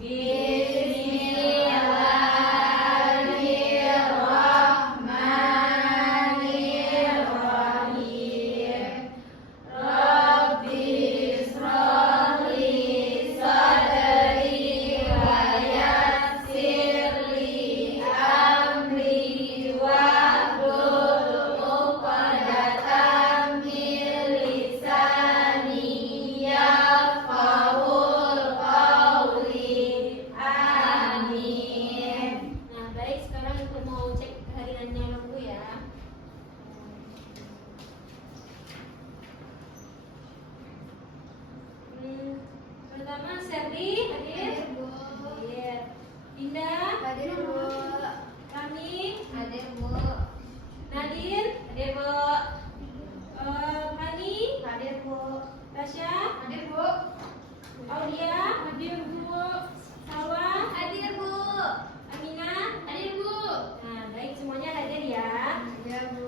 Bismillahirrahmanirrahim. Rabbi ishrah li sadri wa yassir li amri wahlul 'uqdatam min lisani yafqahul qawli. Amin. Nah, baik, sekarang kita mau cek kehadirannya Bu ya. Pertama, Serdi hadir? Bu. Iya. Dinda? Hadir, Bu. Rami? Hadir, Bu. Nadir? Hadir, Bu. Fani? Hadir, Bu. Tasya? Hadir, Bu. Aulia? Hadir, Bu. Salwa? Hadir, Bu. Amina? Hadir, Bu. Nah, baik, semuanya hadir ya. Hadir, Bu.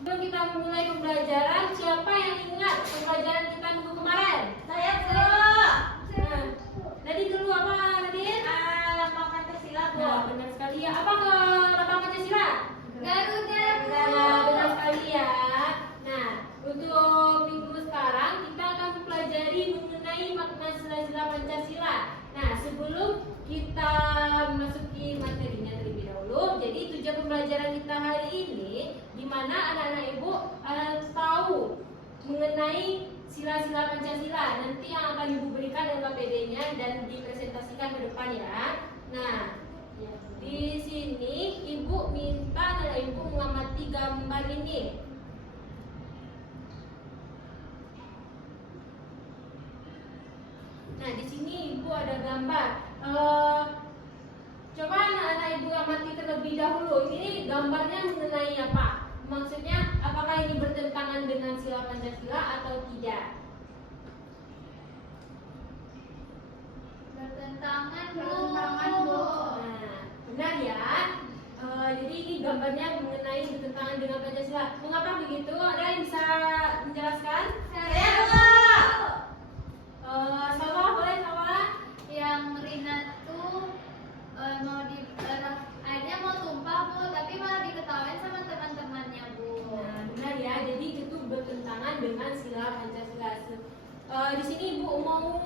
Sebelum kita memulai pembelajaran, siapa yang ingat pembelajaran kita minggu kemarin? Saya, Bu. Nah, tadi dulu apa, Nadir? Lambang Pancasila, Bu. Nah, benar sekali ya. Apa ke lambang Pancasila? Garuda, Bu. Nah, benar sekali ya. Nah, untuk minggu sekarang kita akan mempelajari mengenai makna sila-sila Pancasila. Nah, sebelum kita memasuki materinya terlebih dahulu, jadi tujuan pembelajaran kita hari ini di mana anak-anak ibu tahu mengenai sila-sila Pancasila. Nanti yang akan ibu berikan adalah PD-nya dan dipresentasikan ke depan ya. Nah, di sini ibu minta anak ibu mengamati gambar ini. Nah, di sini ibu ada gambar. Coba anak-anak ibu amati terlebih dahulu. Ini gambarnya mengenai apa? Maksudnya, apakah ini bertentangan dengan sila Pancasila atau tidak? Bertentangan, Bu. Nah, benar ya. Jadi ini gambarnya mengenai bertentangan dengan Pancasila. Mengapa begitu? Ada yang bisa menjelaskan? Saya, Bu. Salwa, boleh Salwa? Yang Rina tuh mau airnya mau tumpah, Bu, tapi malah diketawain sama teman-temannya, Bu. Nah, benar ya. Jadi itu bertentangan dengan sila Pancasila. Di sini Ibu mau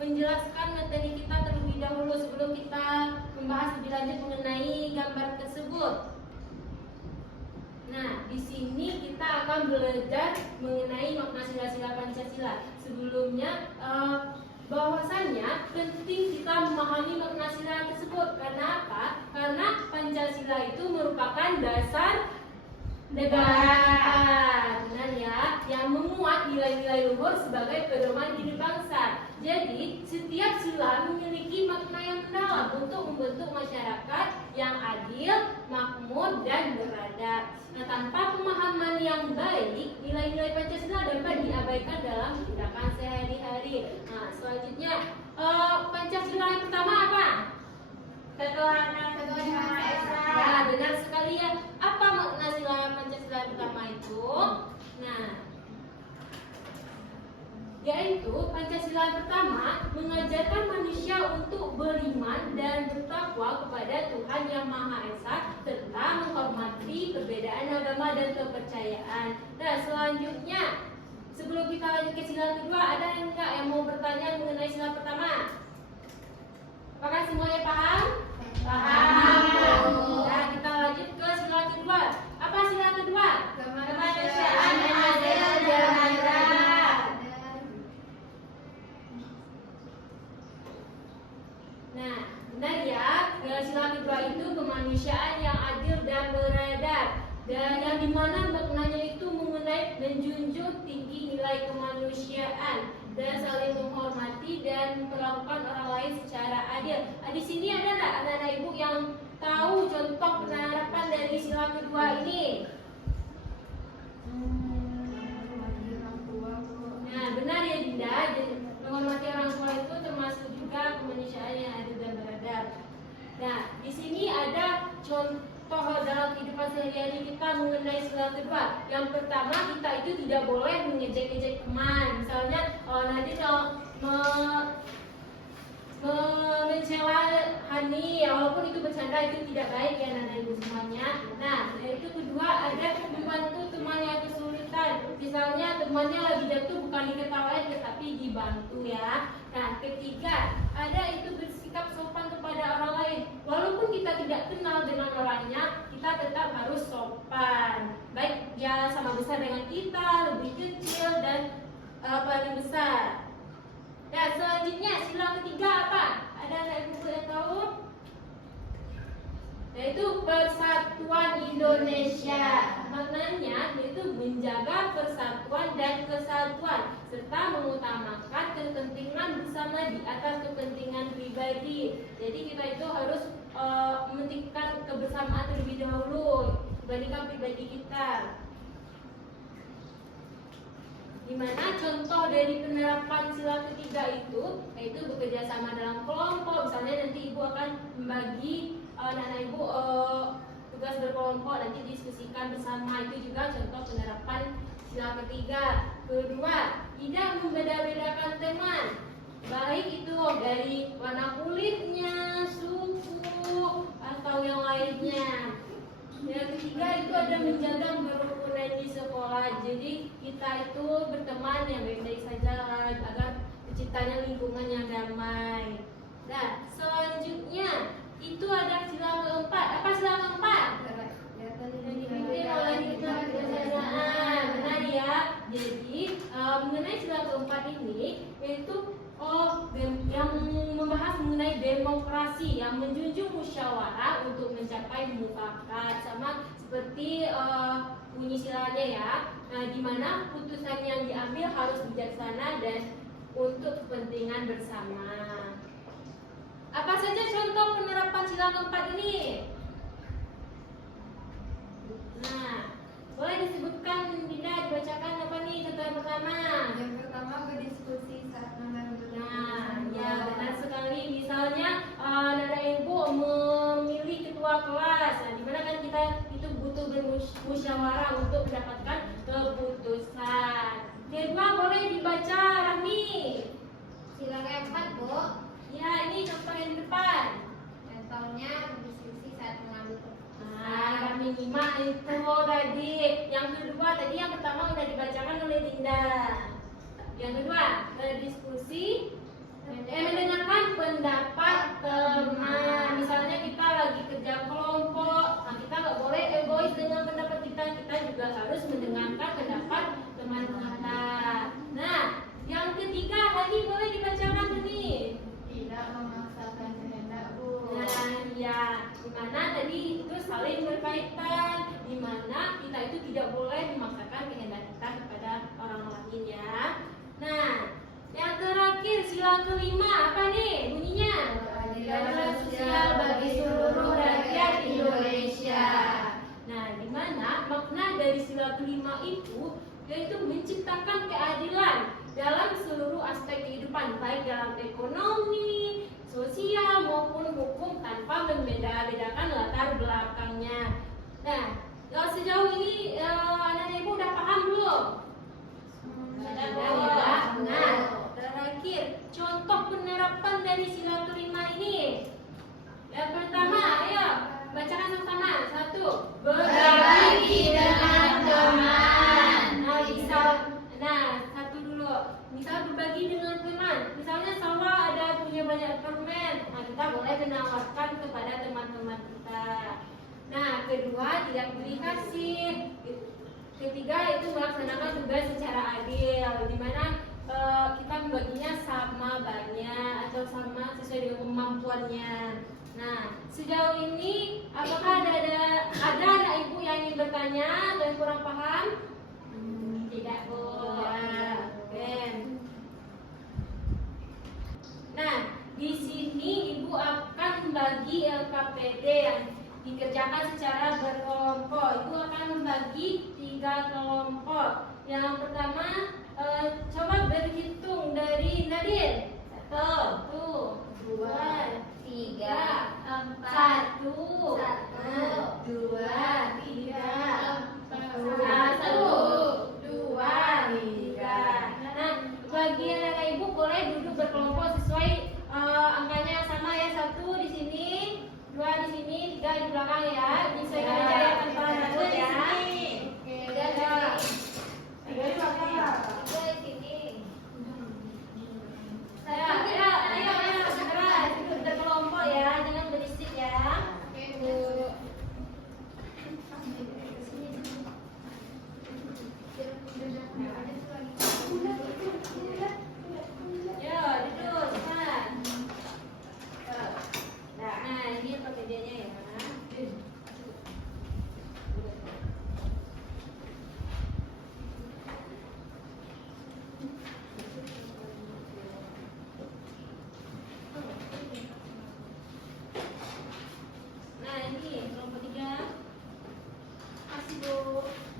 menjelaskan materi kita terlebih dahulu sebelum kita membahas lebih lanjut mengenai gambar tersebut. Nah, di sini kita akan belajar mengenai makna sila-sila Pancasila. Sebelumnya, bahwasannya penting kita memahami makna sila tersebut. Karena apa? Karena Pancasila itu merupakan dasar negara kita, benar ya, yang memuat nilai-nilai luhur sebagai pedoman hidup bangsa. Jadi, setiap sila memiliki makna yang mendalam untuk membentuk masyarakat yang adil, makmur, dan beradab. Nah, tanpa pemahaman yang baik, nilai-nilai Pancasila dapat diabaikan dalam tindakan sehari-hari. Nah, selanjutnya, Pancasila yang pertama apa? Ketuhanan Yang Maha Esa. Ya, benar sekali ya. Apa makna sila Pancasila yang pertama itu? Nah, yaitu Pancasila yang pertama mengajarkan manusia untuk beriman dan bertakwa kepada Tuhan Yang Maha Esa serta menghormati perbedaan agama dan kepercayaan. Nah, selanjutnya, sebelum kita lanjut ke sila kedua, ada yang enggak yang mau bertanya mengenai sila pertama? Apakah semuanya paham? Paham. Nah, kita lanjut ke sila kedua. Apa sila kedua? Kemanusiaan yang adil dan beradab. Nah, benar ya. Sila kedua itu kemanusiaan yang adil dan beradab. Dan yang dimana maknanya itu mengenai menjunjung tinggi nilai kemanusiaan dan saling menghormati dan memperlakukan orang lain secara adil. Nah, di sini ada nggak anak-anak ibu yang tahu contoh penerapan dari sila kedua ini? Nah, benar ya Dinda. Menghormati orang tua itu termasuk juga kemanusiaan yang adil dan beradab. Nah, di sini ada contoh dalam kehidupan sehari-hari kita mengenai sila kedua. Yang pertama, kita itu tidak boleh mengejek-ejek teman. Misalnya, nanti kalau nih, walaupun itu bercanda itu tidak baik ya anak ibu semuanya. Nah, itu kedua ada membantu teman yang kesulitan. Misalnya temannya lagi jatuh bukan diketawain tetapi dibantu ya. Nah, ketiga ada itu bersikap sopan kepada orang lain. Walaupun kita tidak kenal dengan orangnya, kita tetap harus sopan. Baik dia sama besar dengan kita, lebih kecil dan paling besar. Dan selanjutnya sila ketiga apa? Ada anak ibu yang tahu? Yaitu Persatuan Indonesia. Maknanya yaitu menjaga persatuan dan kesatuan serta mengutamakan kepentingan bersama di atas kepentingan pribadi. Jadi kita itu harus mementingkan kebersamaan terlebih dahulu dibandingkan pribadi kita. Dimana contoh dari penerapan sila ketiga itu yaitu bekerja sama dalam kelompok. Misalnya nanti ibu akan membagi anak-anak ibu tugas berkelompok, nanti diskusikan bersama. Itu juga contoh penerapan sila ketiga. Kedua, tidak membeda-bedakan teman, baik itu dari warna kulitnya, suku atau yang lainnya. Yang ketiga itu ada menjaga kerukunan di sekolah. Jadi kita itu berteman yang baik-baik saja agar terciptanya lingkungan yang damai. Nah, selanjutnya itu ada sila keempat. Apa sila keempat? Dipimpin oleh kebijaksanaan. Benar ya. Jadi mengenai sila keempat ini yaitu yang membahas mengenai demokrasi yang menjunjung musyawarah untuk mencapai mufakat, sama seperti bunyi silanya ya. Nah, di mana putusan yang diambil harus bijaksana dan untuk kepentingan bersama. Apa saja contoh penerapan sila keempat ini? Nah, boleh disebutkan, Dinda, dibacakan apa nih contoh yang pertama? Yang pertama berdiskusi saat mengambil. Nah, ya benar sekali. Misalnya anak ibu memilih ketua kelas, nah dimana kan kita itu butuh bermusyawarah untuk mendapatkan keputusan. Kedua boleh dibaca, Rami. Sila keempat, Bu. Ya, ini contoh yang di depan. Contohnya berdiskusi saat mengambil keputusan. Nah, kami nyimak itu tadi. Yang kedua tadi, yang pertama udah dibacakan oleh Dinda. Yang kedua, berdiskusi, mendengarkan pendapat teman. Misalnya kita lagi kerja kelompok, nah kita nggak boleh egois dengan pendapat kita. Kita juga harus mendengarkan pendapat teman kita. Nah, yang ketiga tadi boleh dibacakan nih. Tidak memaksakan kehendak, Bu. Nah, ya, dimana tadi itu saling berkaitan, dimana kita itu tidak boleh memaksakan kehendak kita kepada orang lain ya. Nah, yang terakhir sila kelima apa nih bunyinya? Keadilan sosial bagi seluruh rakyat Indonesia. Nah, dimana makna dari sila kelima itu yaitu menciptakan keadilan dalam seluruh aspek kehidupan, baik dalam ekonomi, sosial maupun hukum tanpa membeda-bedakan latar belakangnya. Nah, sejauh ini anak ibu udah paham belum? Sudah ya. Nah, terakhir contoh penerapan dari sila kelima ini. Yang pertama, ayo bacakan sama-sama. Satu, Berbagi dengan teman. Nah, satu dulu. Misal berbagi dengan teman. Misalnya sawah ada punya banyak permen. Nah, kita boleh menawarkan kepada teman-teman kita. Nah, kedua, tidak beri kasih. Ketiga, itu melaksanakan tugas secara adil, di mana kita membaginya sama banyak atau sama sesuai dengan kemampuannya. Nah, sejauh ini apakah ada anak ibu yang ingin bertanya atau yang kurang paham? Tidak, Bu. Ya, oke. Nah, di sini ibu akan membagi LKPD yang dikerjakan secara berkelompok. Ibu akan membagi 3 kelompok. Yang pertama, coba berhitung dari Nadir. 1, 2, 3, 4, 1, 2, 3, 1, 2, 3. Nah, bagian anak ibu boleh duduk berkelompok sesuai angkanya sama ya. 1 di sini, di belakang ya. Disesuaikan aja ya tanpa takut ya. Oke, udah Ya. tiga di sini. Ya, ayo, keras. Berkelompok ya, jangan berisik ya. Oke, Bu. Yo, duduk, cepat. Nah, ini perbedaannya ya. Nah, ini kelompok 3. Kasih, Bu.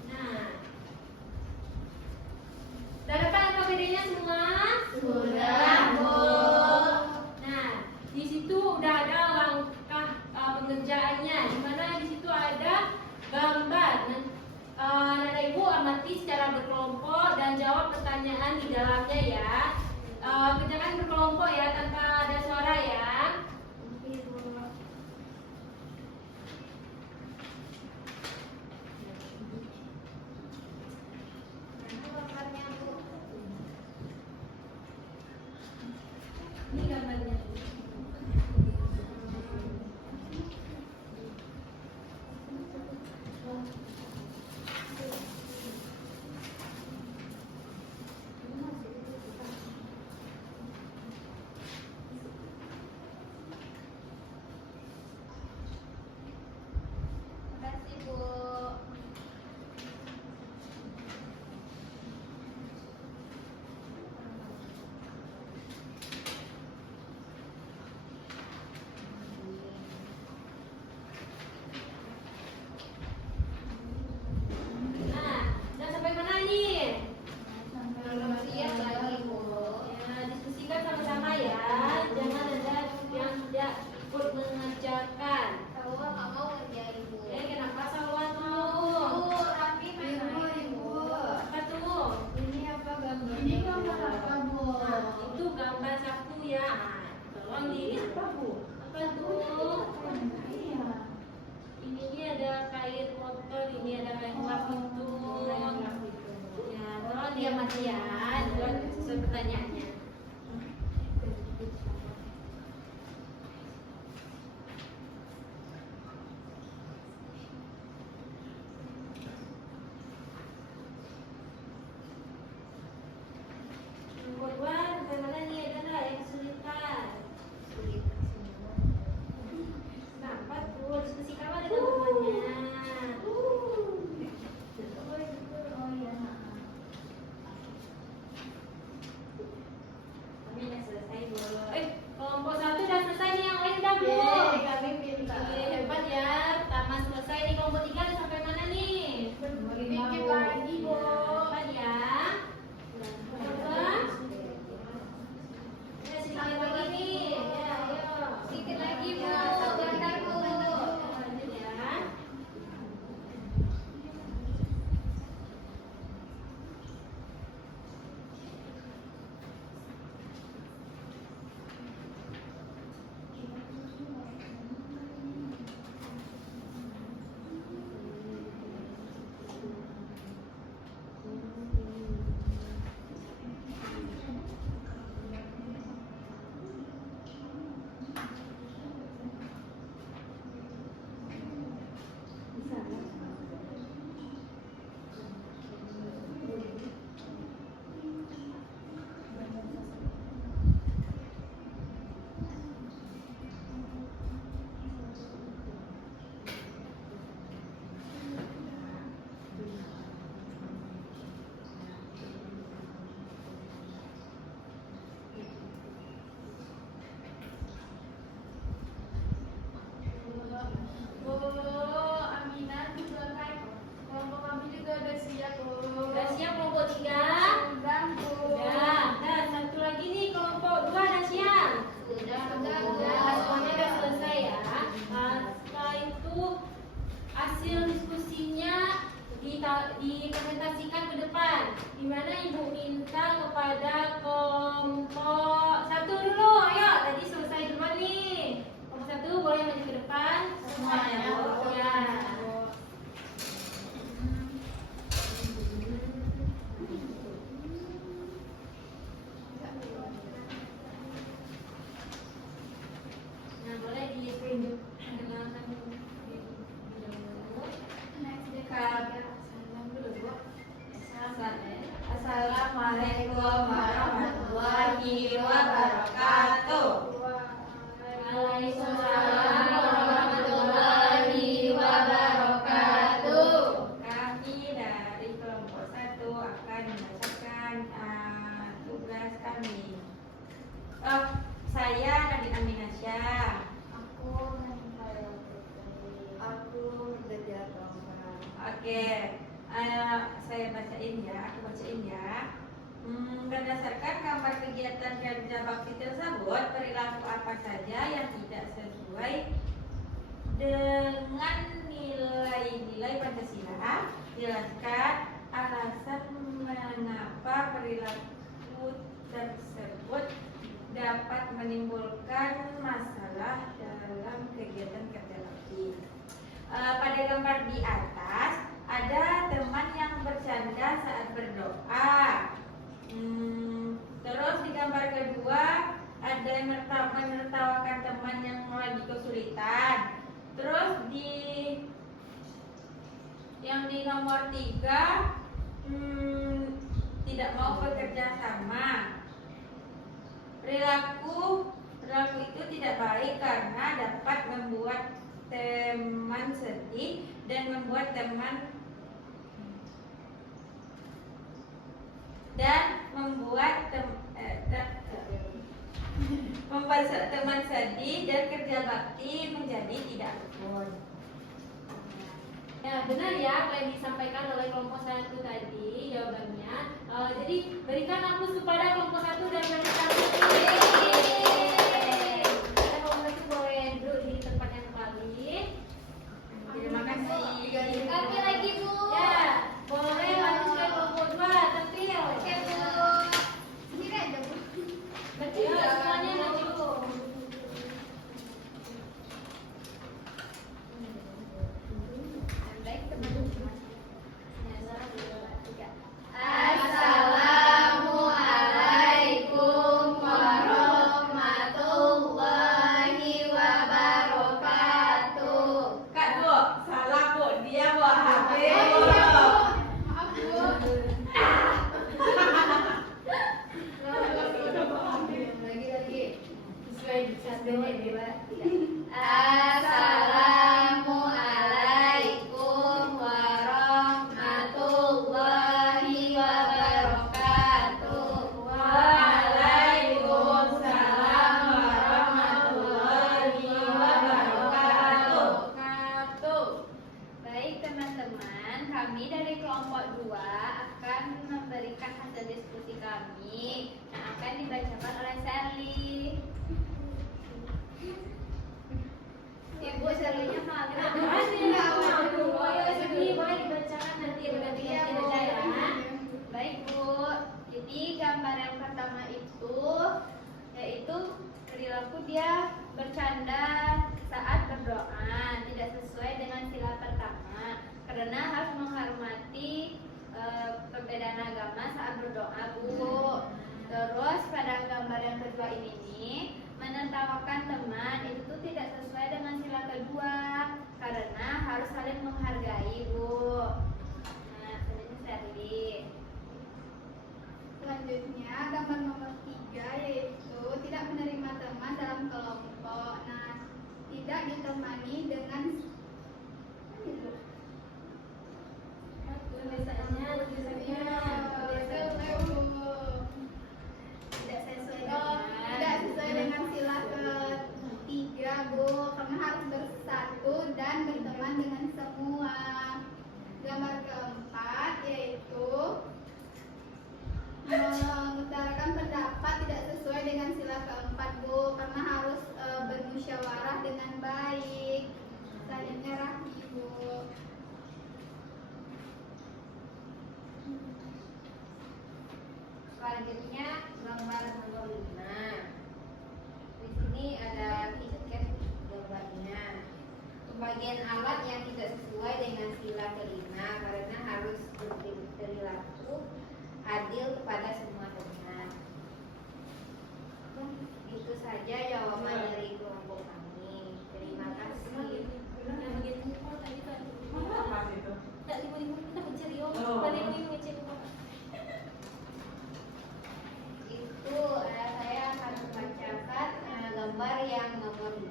Nah. Udah dapat perbedaannya semua? Sudah, Bu. Nah, di situ udah ada langkah pengerjaannya. Di mana di situ ada gambar. Nana Ibu amati secara berkelompok dan jawab pertanyaan di dalamnya ya. Kerjakan berkelompok ya tanpa ada suara ya. Ini gambarnya. Makasih, Bu. Nah, udah sampai mana nih? Belum siap lagi, Bu. Ya, diskusikan sama-sama ya. Jangan ada yang tidak ikut mengerjakan. Tahu nggak mau ngerjain, Bu. Kenapa Salwa Bu, tuh? tapi main-main, Bu. Apa tuh? Ini apa gambar? Ini gambar apa, Bu? Nah, itu gambar sapu ya. Tolong dilihat apa Bu? Apa tuh? Ini ada kain kotor, ini ada kain itu. Ya, tolong diamati ya. Buat sesuai pertanyaannya. Nomor 2, bagaimana nih? Ada nggak yang kesulitan? Kenapa tuh? Diskusikan sama teman-temannya. Oh iya. Oh, saya Nadine Aminasya. Aku Nangkaya Putri. Aku Mirza Tongkar. Oke, saya bacain ya, aku bacain ya. Berdasarkan gambar kegiatan kerja bakti tersebut, perilaku apa saja yang tidak sesuai dengan nilai-nilai Pancasila? Jelaskan alasan mengapa perilaku tersebut dapat menimbulkan masalah dalam kegiatan kerja bakti. Pada gambar di atas ada teman yang bercanda saat berdoa. Terus di gambar kedua ada yang menertawakan teman yang lagi kesulitan. Terus yang di nomor 3 tidak mau bekerja sama. Perilaku itu tidak baik karena dapat membuat teman sedih dan membuat teman sedih dan kerja bakti menjadi tidak rukun. Ya, benar ya apa yang disampaikan oleh kelompok 1 tadi jawabannya. Jadi berikan aplaus kepada kelompok 1 dan kelompok 1. Kita kelompok 1 boleh duduk di tempat yang kembali. Terima kasih. Kami lagi Bu. Ya, boleh lanjut ke kelompok 2. Tampil. Oke Bu. Sendiri aja Bu. Bertiga semuanya maju. Baik teman-teman. Assalamualaikum warahmatullahi wabarakatuh. Kak Bu, salah Bu, dia bawa HP. Maaf Bu. Lagi. Satu, dua, tiga. Assalamualaikum warahmatullahi wabarakatuh. Waalaikumsalam warahmatullahi wabarakatuh. Baik teman-teman, kami dari kelompok 2 akan memberikan hasil diskusi kami yang akan dibacakan oleh Sherly. Ibu Sherly-nya malah Boleh dibacakan nanti Iya, Bu. Baik Bu, jadi gambar yang pertama itu yaitu perilaku dia bercanda saat berdoa, tidak sesuai dengan sila pertama karena harus menghormati perbedaan agama saat berdoa Bu. Terus pada gambar yang kedua ini menertawakan teman itu tuh tidak sesuai dengan sila kedua karena harus saling menghargai Bu. Nah, selanjutnya Sherly. Selanjutnya gambar nomor 3 yaitu tidak menerima teman dalam kelompok. Nah, tidak ditemani dengan tidak sesuai dengan sila ketiga Bu, karena harus bersatu dan berteman dengan semua. Gambar keempat yaitu mengutarakan pendapat tidak sesuai dengan sila keempat Bu, karena harus bermusyawarah dengan baik. Selanjutnya Rahmi Bu. Selanjutnya gambar nomor 5. Di sini ada tiket gambarnya. Pembagian alat yang tidak sesuai dengan sila kelima karena harus berperilaku adil kepada semua teman. Itu saja jawaban dari kelompok kami. Terima kasih. Itu saya akan membacakan gambar yang nomor 5.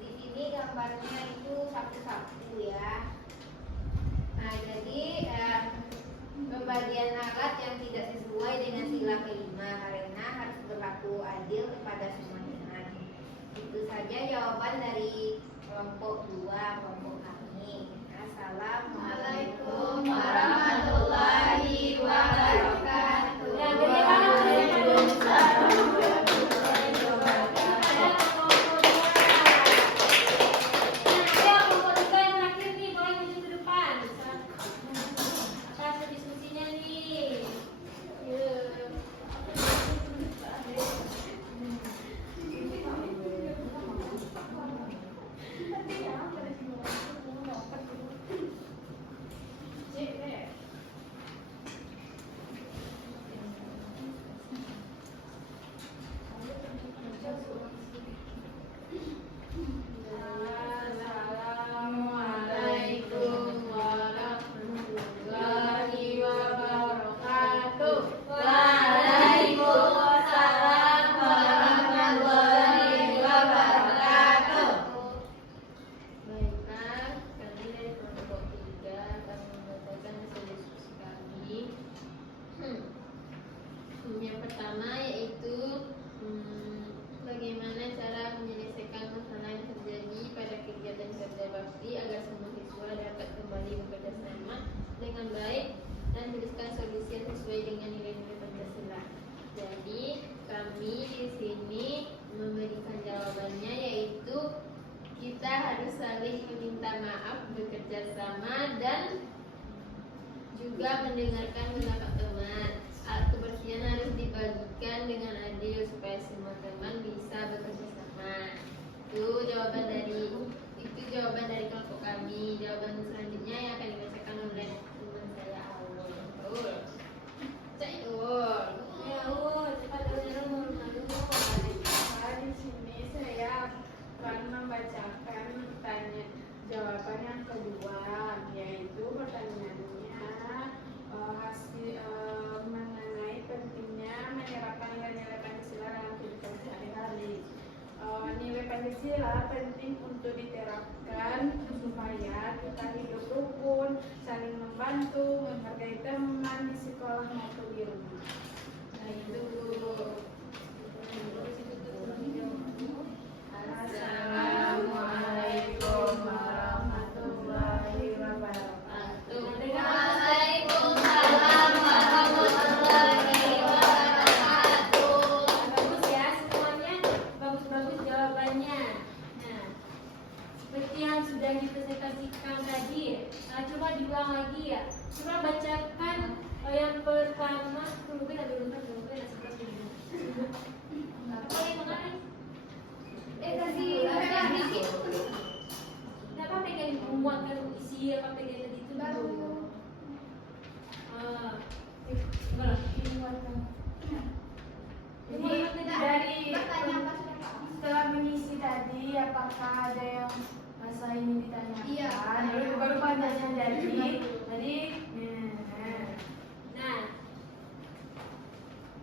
Di sini gambarnya itu sapu-sapu ya. Nah, jadi pembagian alat yang tidak sesuai dengan sila kelima karena harus berlaku saja jawaban dari kelompok 2, kelompok kami. Assalamualaikum warahmatullahi wabarakatuh. Ya, bagaimana? Yang pertama yaitu bagaimana cara menyelesaikan masalah yang terjadi pada kegiatan kerja bakti agar semua siswa dapat kembali bekerja sama dengan baik dan menuliskan solusi yang sesuai dengan nilai-nilai Pancasila. Jadi kami di sini memberikan jawabannya yaitu kita harus saling meminta maaf, bekerja sama dan juga mendengarkan pendapat teman. Alat kebersihan harus dibagikan dengan adil supaya semua teman bisa bekerja sama. Itu jawaban dari kelompok kami. Jawaban selanjutnya yang akan dibacakan oleh teman saya Aul. Cak Aul. Ya, cepat dulu. Di sini saya akan membacakan jawaban yang kedua, yaitu pertanyaannya mengenai pentingnya menerapkan nilai-nilai Pancasila dalam kehidupan sehari-hari. Nilai Pancasila penting untuk diterapkan supaya kita hidup rukun, saling membantu, menghargai teman di sekolah maupun di rumah. Nah itu. Assalamualaikum warahmatullahi wabarakatuh. Waalaikumsalam warahmatullahi wabarakatuh. Bagus ya semuanya, bagus-bagus jawabannya. Nah, seperti yang sudah dipresentasikan tadi, coba diulang lagi ya. Coba bacakan yang pertama. Tunggu ya, apa yang mengenai? Kenapa pengen memuatkan isi apa pengen tadi itu dulu? Jadi dari setelah mengisi tadi, apakah ada yang masa ini ditanyakan? Iya. Baru pertanyaan tadi.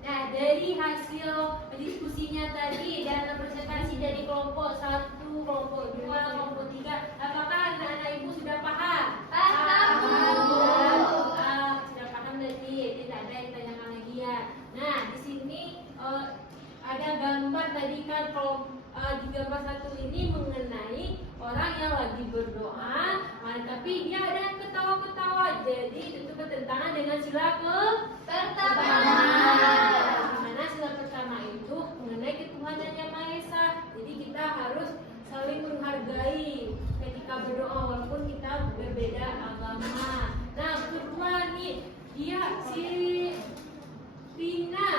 Nah, dari hasil diskusinya tadi dan presentasi dari kelompok 1, kelompok 2, kelompok 3, apakah anak-anak ibu sudah paham? Paham, Bu. Sudah paham berarti tidak ada yang ditanyakan lagi ya. Nah, di sini ada gambar tadi kan di gambar 1 ini mengenai orang yang lagi berdoa, tapi dia ada yang ketawa-ketawa. Jadi itu bertentangan dengan sila Pertama. Dimana sila pertama itu mengenai ketuhanan yang Maha Esa. Jadi kita harus saling menghargai ketika berdoa walaupun kita berbeda agama. Nah, kedua nih, dia si Rina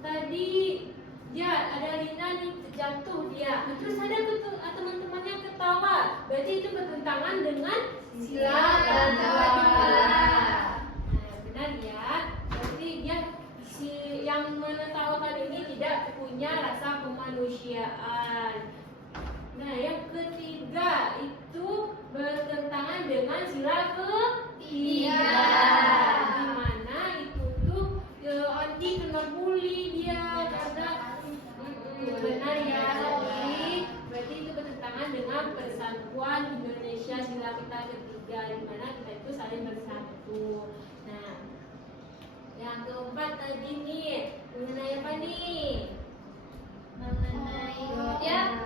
tadi dia ada Rina nih jatuh dia. Terus ada teman-temannya ketawa. Berarti itu bertentangan dengan sila pertama. Benar ya. Berarti dia yang menertawakan ini tidak punya rasa kemanusiaan. Nah, yang ketiga itu bertentangan dengan sila ketiga. Di mana itu tuh Andi kena bully dia karena benar ya. Berarti itu bertentangan dengan persatuan Indonesia sila kita ketiga, di mana kita itu saling bersatu. Nah, yang keempat tadi nih mengenai apa nih? Mengenai ya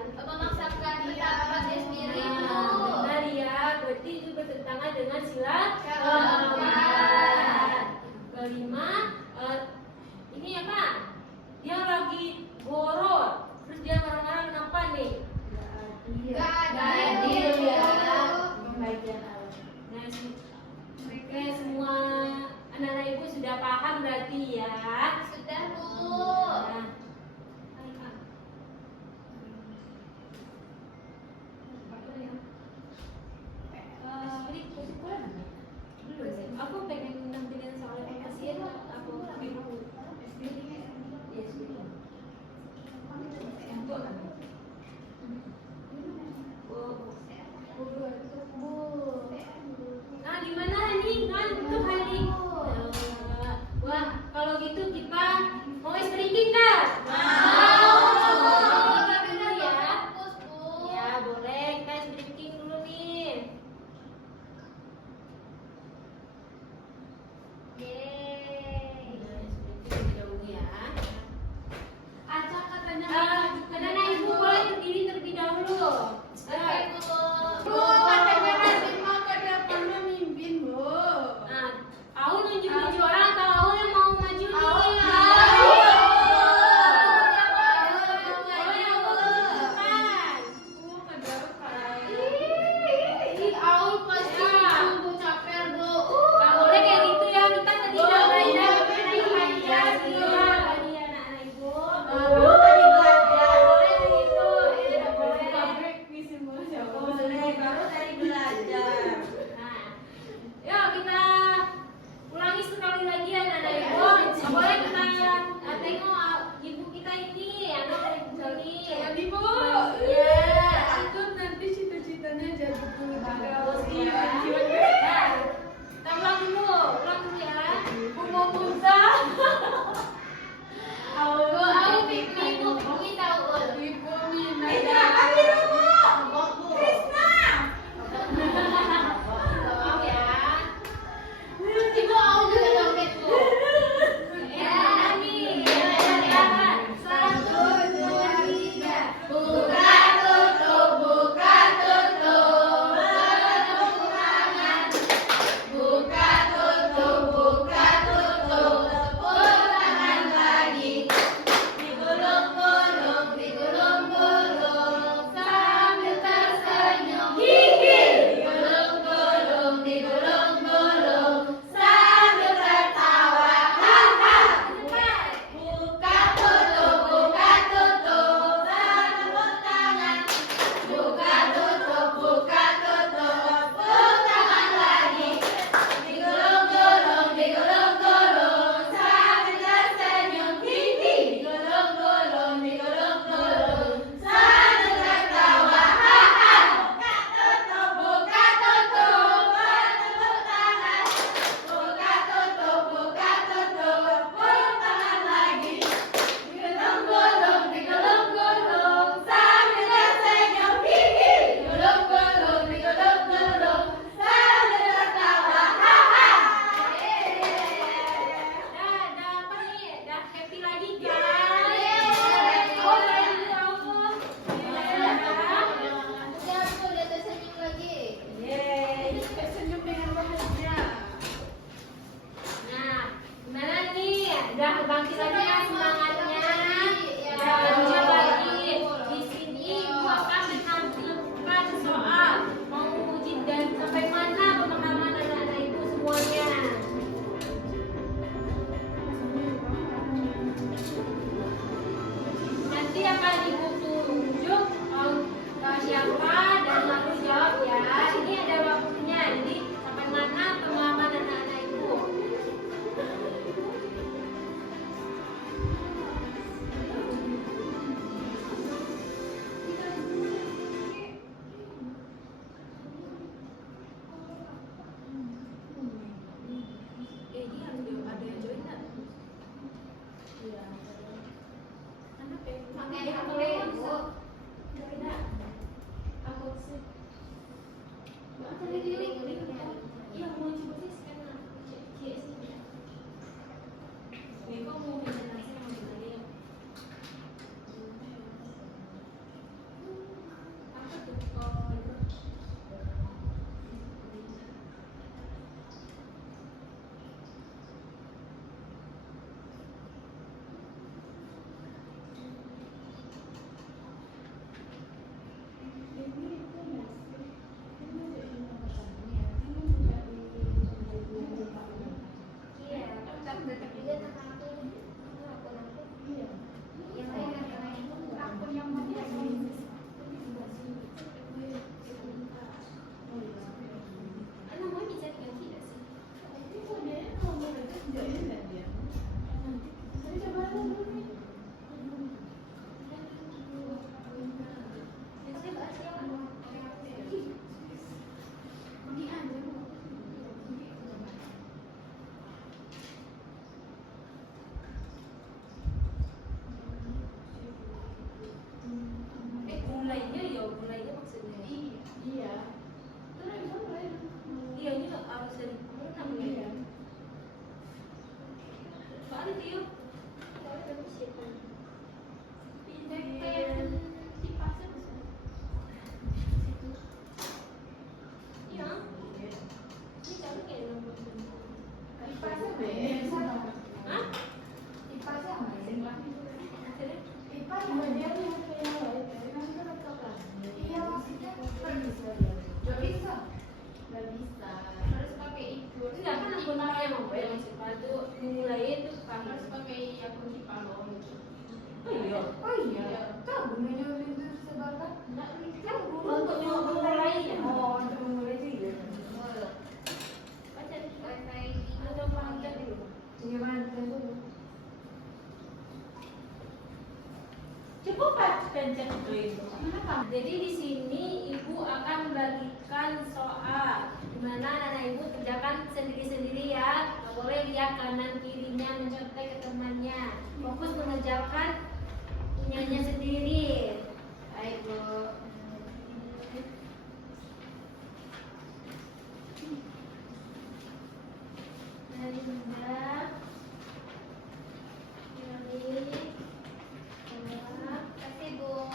Tapi udah ya. Fokus, Bu. Ya boleh, kita breaking dulu nih. Yeay. Jauh ya. Acak katanya Karena ibu boleh berdiri terlebih dahulu. Oke, Bu. Bu, katanya nanti mau ke depan memimpin, Bu. Nah, aku nunjuk-nunjuk orang atau aku yang mau maju nih? Aku. Bu, ke depan. Ih, Aul pasti Bu capek, Bu. Gak boleh kayak gitu ya, kita tadi udah belajar tadi belajar, Bu. tadi anak-anak ibu. Bu, tadi belajar. Boleh begitu, tidak boleh. Sampai visi mau siapa? Boleh, baru tadi belajar. Nah, yuk kita ulangi sekali lagi ya anak-anak ibu. Gak boleh kita tengok ibu kita ini, anak ibu ini. Jadi, Bu. Ya. Itu nanti cita-citanya jadi pengusaha. Ya. Nah, kita ulang dulu ya. Bu mau muntah. Bu, Aul pipi, Bu, pipi tahu, Ul. Ibu Mina. Apa biru, Bu? Krisna. Maaf ya. Ibu Aul juga joget, Bu. Ya, nih. Satu, dua, tiga. Buka tutup, buka tutup. Tepuk tangan. Buka tutup, buka tutup. Tepuk tangan lagi. Digulung-gulung, digulung-gulung. Sambil tersenyum. Hihi. Digulung-gulung, digulung-gulung. Sambil tertawa. Haha. Buka tutup, buka tutup. Tepuk tangan. Buka tutup, buka tutup. Tepuk tangan lagi. Digulung-gulung, digulung-gulung. Sambil tersenyum. Hihi. Digulung-gulung, digulung-gulung. Sambil tertawa. Haha. Buka tutup, tepuk tangan. Buka tutup, buka tutup. Tepuk tangan lagi. Digulung-gulung, digulung-gulung. Sambil tersenyum. Hihi. Digulung-gulung, digulung-gulung. Sambil tertawa. Haha. Dah apa nih? Dah happy lagi kan? Yeay. Oh, ya ampun. Udah, Bu, udah tersenyum lagi. Yeay. Senyum dengan bahagia. Nah, gimana nih? Udah bangkit lagi ya semangatnya? Ya. Udah belajar lagi. Di sini ibu akan menampilkan soal mau uji dan sampai mana pemahaman anak-anak ibu semuanya. Nanti akan ibu tunjuk siapa dan lalu jawab ya. Ini ada waktunya, jadi sampai mana pemahaman anak-anak ibu. Ini ada yang join nggak? Iya. Pakai HP, Bu. Aku sih. Link-link ya. Iya, mau coba sih scan CS ya. Nih, kok mau presentasi mau dikenalin? Apa tuh? Oh, itu. Iya, maksudnya kan bisa ya. Gak bisa. Nggak bisa. Harus pakai itu. Enggak kan aku pakai yang mau yang sepatu dimulai itu Harus pakai akun di Palo gitu. Oh iya. Oh iya. Tahu gunanya itu sebarkan? Nggak Kan untuk memulai ya. Oh, untuk memulai itu ya. baca wifi Atau panjang dulu. Gimana dulu? Coba pencet itu. Jadi di sini ibu akan membagikan soal di mana anak ibu kerjakan sendiri-sendiri ya. Nggak boleh lihat kanan kirinya mencontek ke temannya. Fokus mengerjakan punyanya sendiri. Baik bu. Dari bunda. Dari. kasih Bu.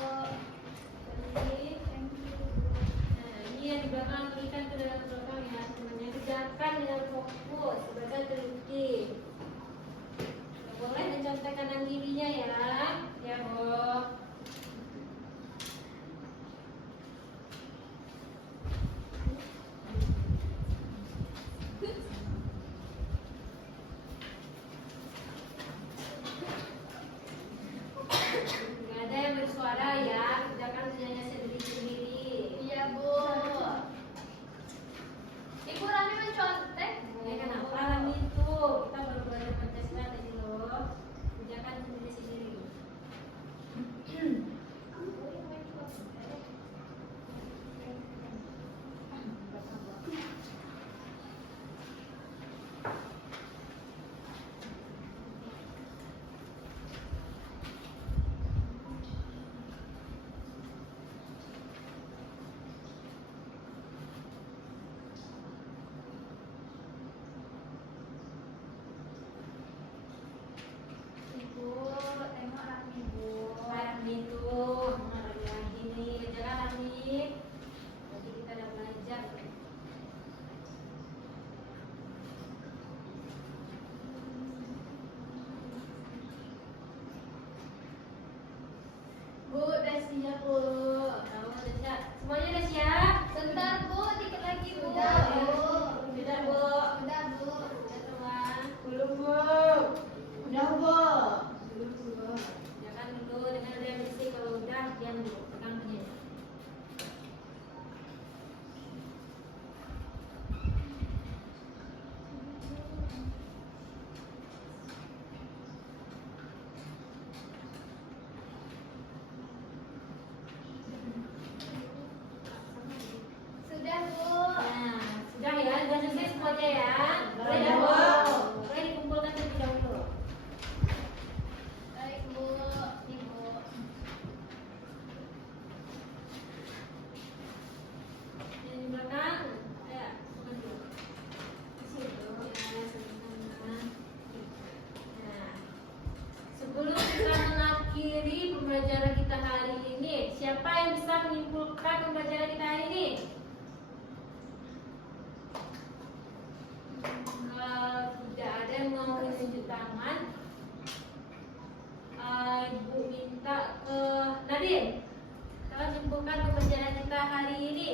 Nah, ini yang di belakang tulisan ke dalam belakang ya, semuanya kerjakan dengan fokus sebagai teliti. Nggak boleh mencontek kanan kirinya ya, ya Bu. Nggak ada yang bersuara ya, kerjakan kerjanya sendiri-sendiri. Iya Bu. Ibu Rani mencontek. Ya kenapa Rami itu? Kita baru belajar Pancasila tadi loh. Kerjakan sendiri-sendiri. Ibu, tengok Rani Bu. Rami itu lagi nih, kerjakan Rami. Tadi kita udah belajar. Bu, udah siap Bu. Tahu udah siap? Semuanya udah siap? Sebentar Bu, dikit lagi Bu. Sudah, Bu. Sudah Bu. Udah Bu. Sudah teman. Belum Bu. Udah Bu. Jangan dulu dengan dia berisik, kalau udah diam dulu, pegang penyanyi. Sudah Bu. Nah, sudah ya, sudah selesai semuanya ya. Boleh ya Bu? Boleh dikumpulkan terlebih dahulu. Baik Bu. Nih Bu. Yang di belakang, ya, bukan dulu. Di situ, ya, sama-sama. Nah, sebelum kita mengakhiri pembelajaran kita hari ini, siapa yang bisa menyimpulkan pembelajaran kita hari ini? Tidak ada yang mau menunjuk tangan. Ibu minta ke Nadine. Kita simpulkan pembelajaran kita hari ini.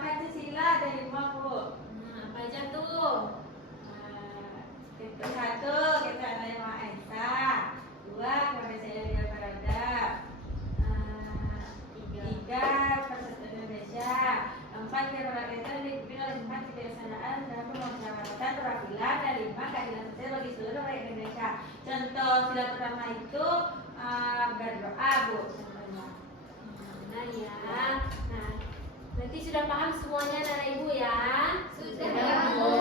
Pancasila ada 5 Bu. Nah, apa aja tuh? Yang satu kita ada yang Maha Esa, dua kepada saya Ria Beradab, tiga persatuan Indonesia, empat kemerdekaan dipimpin oleh empat kebijaksanaan dan permusyawaratan perwakilan, dan lima keadilan sosial bagi seluruh rakyat Indonesia. Contoh sila pertama itu berdoa Bu. Contohnya. Nah ya. Nah, berarti sudah paham semuanya anak ibu ya? Sudah Bu.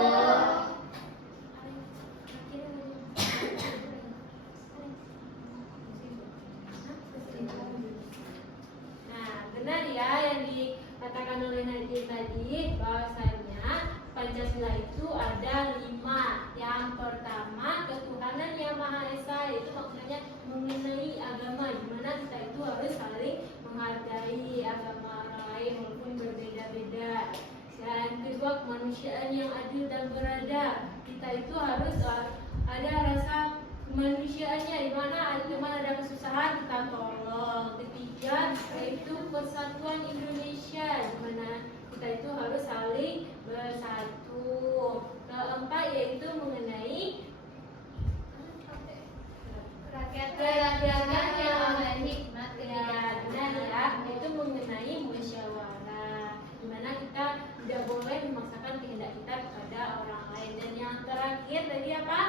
Nah, benar ya yang dikatakan oleh Nadine tadi, bahwasanya Pancasila itu ada 5. Yang pertama, ketuhanan yang Maha Esa, itu maksudnya mengenai agama, di mana kita itu harus saling menghargai agama orang lain walaupun berbeda-beda. Dan kedua, kemanusiaan yang adil dan beradab. Kita itu harus kemanusiaannya, di mana teman ada kesusahan kita tolong. Ketiga yaitu persatuan Indonesia, di mana kita itu harus saling bersatu. Keempat yaitu mengenai Kerakyatan yang aman hikmat ya, benar ya, itu mengenai musyawarah, di mana kita tidak boleh memaksakan kehendak kita kepada orang lain. Dan yang terakhir tadi apa?